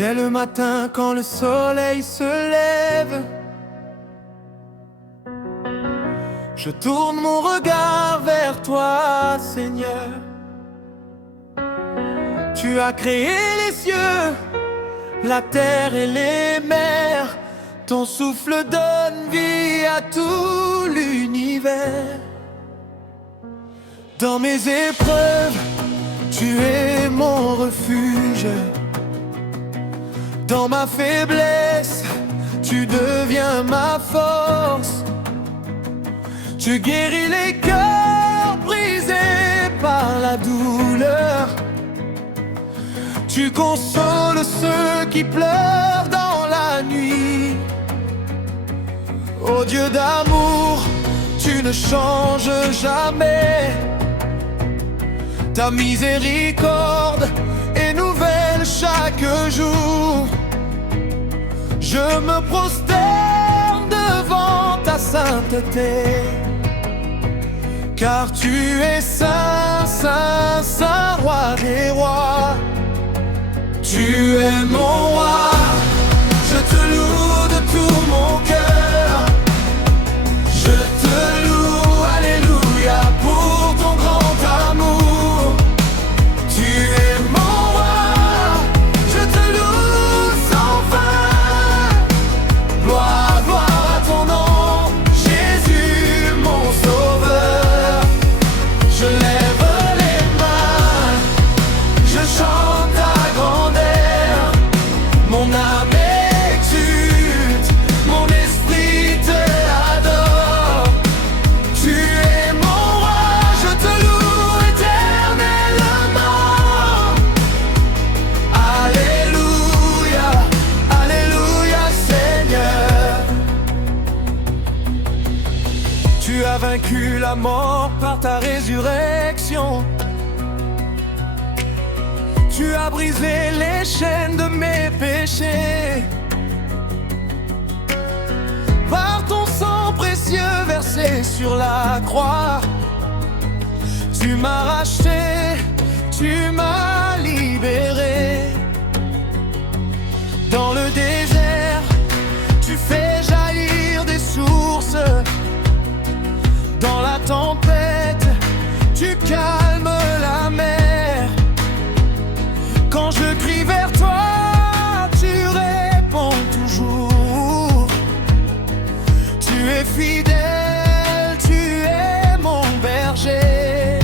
Dès le matin quand le soleil se lève, je tourne mon regard vers toi, Seigneur. Tu as créé les cieux, la terre et les mers. Ton souffle donne vie à tout l'univers. Dans mes épreuves, tu es mon refuge. Dans ma faiblesse, tu deviens ma force. Tu guéris les cœurs brisés par la douleur. Tu consoles ceux qui pleurent dans la nuit. Ô Dieu d'amour, tu ne changes jamais. Ta miséricorde est nouvelle chaque jour. Je me prosterne devant ta sainteté, car tu es saint, saint, saint, roi des rois. Tu es mon roi, je te loue de tout mon cœur. Je te loue, alléluia, pour ton grand amour. Tu es mon roi, je te loue sans fin. Gloire, gloire à ton nom, Jésus mon sauveur. Je lève les mains, je chante ta grandeur. Mon âme exulte, mon esprit te adore. Tu es mon roi, je te loue éternellement. Alléluia, alléluia Seigneur. Tu as vaincu la mort par ta résurrection. Tu as brisé les chaînes de mes péchés. Par ton sang précieux versé sur la croix, tu m'as racheté, tu m'as libéré. Dans le désert, tu fais jaillir des sources. Dans la tempête, tu calmes la mer. Quand je crie vers toi, tu réponds toujours. Tu es fidèle, tu es mon berger.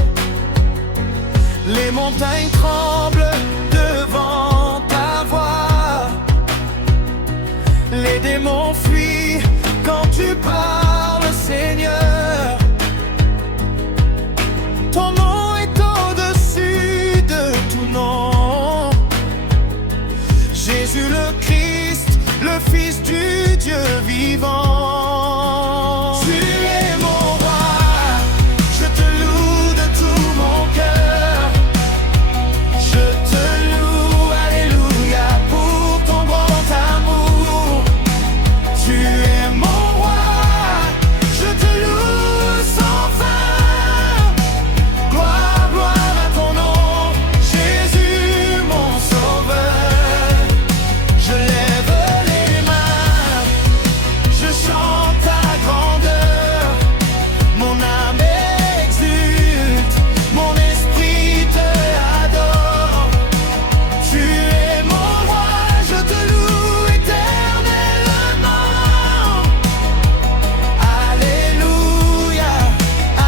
Les montagnes tremblent devant ta voix. Les démons fuient quand tu parles, Seigneur. Ton nom est au-dessus de tout nom. Jésus le Christ, le Fils du Dieu vivant. Tu es mon roi, je te loue de tout mon cœur. Je te loue, alléluia, pour ton grand amour. Tu es mon roi, je te loue sans fin. Gloire, gloire à ton nom, Jésus mon sauveur. Je lève les mains, je chante ta grandeur. Mon âme exulte, mon esprit te adore. Tu es mon roi, je te loue éternellement. Alléluia,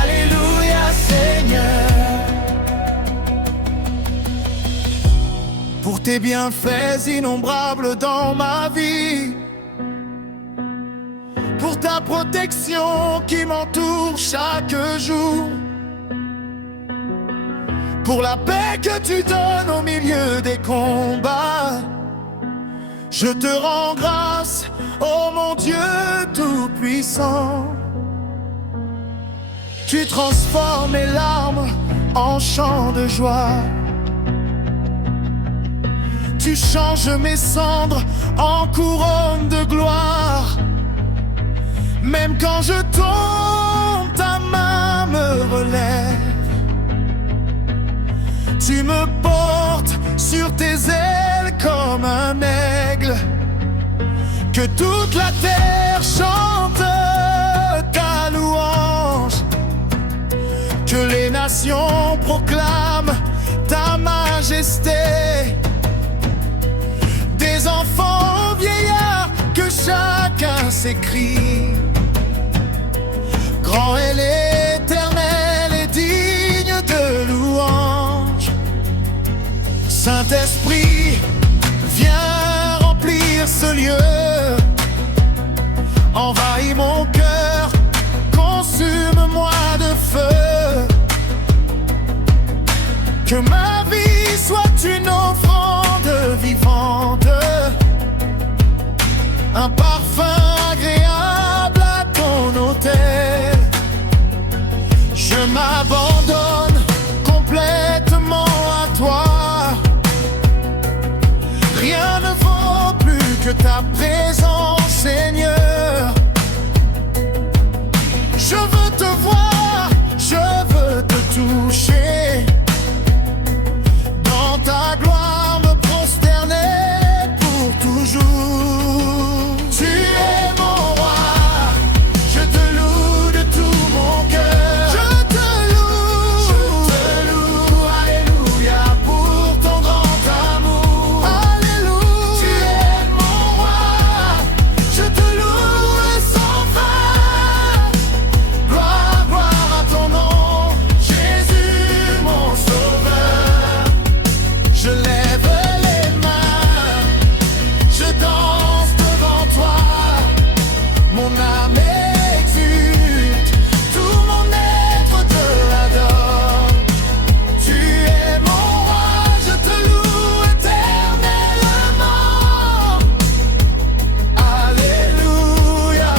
alléluia Seigneur. Pour tes bienfaits innombrables dans ma vie, pour ta protection qui m'entoure chaque jour, pour la paix que tu donnes au milieu des combats, je te rends grâce, ô mon Dieu tout-puissant. Tu transformes mes larmes en chants de joie. Tu changes mes cendres en couronne de gloire. Même quand je tombe, ta main me relève. Tu me portes sur tes ailes comme un aigle. Que toute la terre chante ta louange. Que les nations proclament ta majesté. Des enfants aux vieillards, que chacun s'écrie. Grand est l'Éternel et digne de louange. Saint-Esprit, viens remplir ce lieu. Envahis mon cœur, consume-moi de feu. Que ma vie soit une offrande vivante, un parfum agréable à ton autel. Je m'abandonne complètement à toi. Rien ne vaut plus que ta présence, Seigneur. Je veux te voir, je veux te toucher. Dans ta gloire me prosterner pour toujours. Tu es mon roi, je te loue de tout mon cœur. Je te loue, alléluia, pour ton grand amour. Alléluia. Tu es mon roi, je te loue sans fin. Gloire, gloire à ton nom, Jésus mon sauveur. Je lève les mains, je danse devant toi. Mon âme exulte, tout mon être te adore. Tu es mon roi, je te loue éternellement. Alléluia.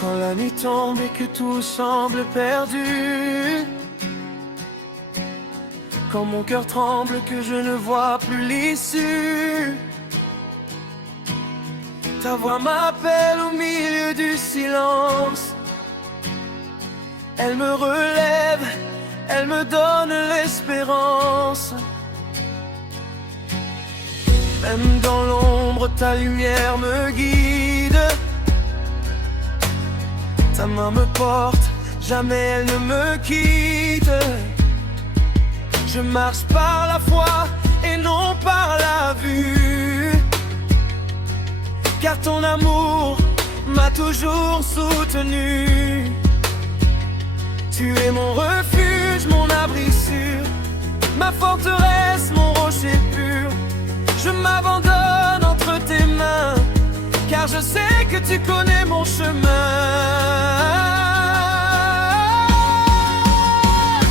Quand la nuit tombe et que tout semble perdu, quand mon cœur tremble que je ne vois plus l'issue, ta voix m'appelle au milieu du silence. Elle me relève, elle me donne l'espérance. Même dans l'ombre, ta lumière me guide. Ta main me porte, jamais elle ne me quitte. Je marche par la foi et non par la vue, car ton amour m'a toujours soutenu. Tu es mon refuge, mon abri sûr, ma forteresse, mon rocher pur. Je m'abandonne entre tes mains, car je sais que tu connais mon chemin.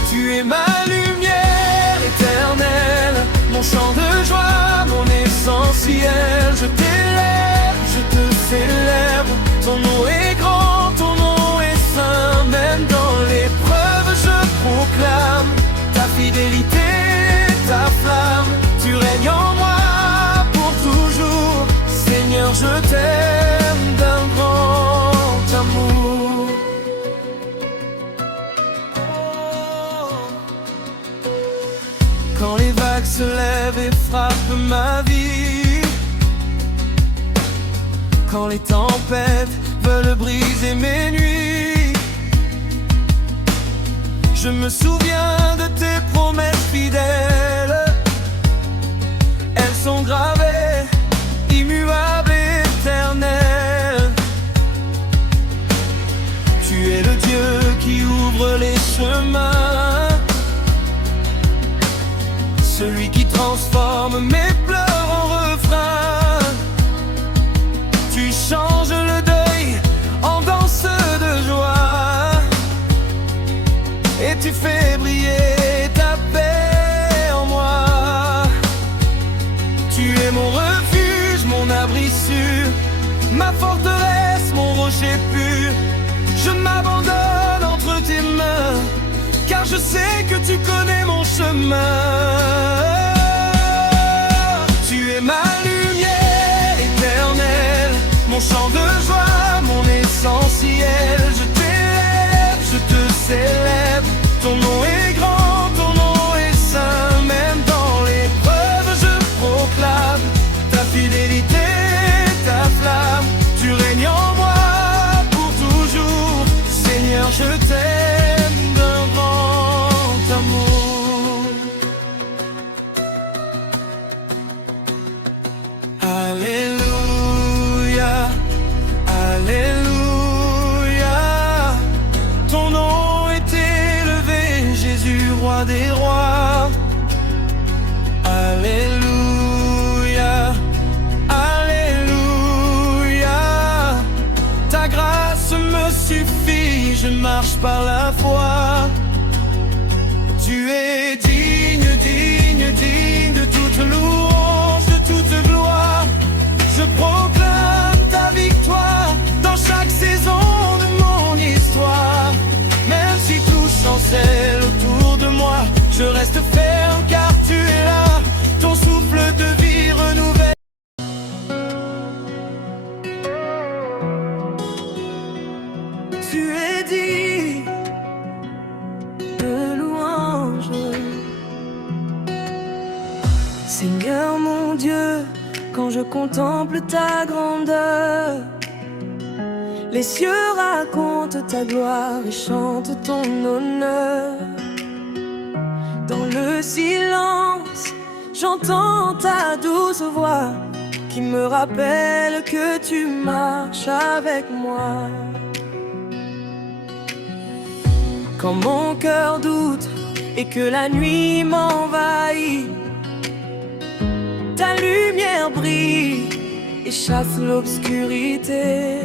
Tu es ma lumière éternelle, mon chant de joie, mon essentiel. Je t'élève, je te célèbre, ton nom est grand, ton nom est saint. Même dans l'épreuve je proclame ta fidélité, ta flamme. Tu règnes en moi pour toujours, Seigneur, je t'aime d'un grand amour. Quand les vagues se lèvent et frappent ma vie, quand les tempêtes veulent briser mes nuits, je me souviens de tes promesses fidèles. Elles sont gravées, immuables, éternelles. Tu es le Dieu qui ouvre les chemins, celui qui transforme mes pleurs en refrain. Tu changes le deuil en danse de joie, et tu fais briller ta paix en moi. Tu es mon refuge, mon abri sûr, ma forteresse, rocher pur. Je m'abandonne entre tes mains, car je sais que tu connais mon chemin. Tu es ma lumière éternelle, mon chant de joie, mon essentiel. Je t'élève, je te célèbre, ton nom est grand, ton nom est saint. Même dans l'épreuve je proclame ta fidélité, ta flamme. Tu règnes en moi pour toujours, Seigneur, je t'aime d'un grand amour. Alléluia, Alléluia. Ton nom est élevé, Jésus, roi des rois. Alléluia, Alléluia. Ta grâce me suffit, je marche par la foi. Tu es digne, digne, digne de toute louange, de toute gloire. Je proclame ta victoire dans chaque saison de mon histoire. Même si tout chancelle autour de moi, je reste ferme car tu es là. Ton souffle de vie renouvelle. Tu es digne de louange. Seigneur mon Dieu, quand je contemple ta grandeur, les cieux racontent ta gloire et chantent ton honneur. Dans le silence, j'entends ta douce voix qui me rappelle que tu marches avec moi. Quand mon cœur doute et que la nuit m'envahit, ta lumière brille et chasse l'obscurité.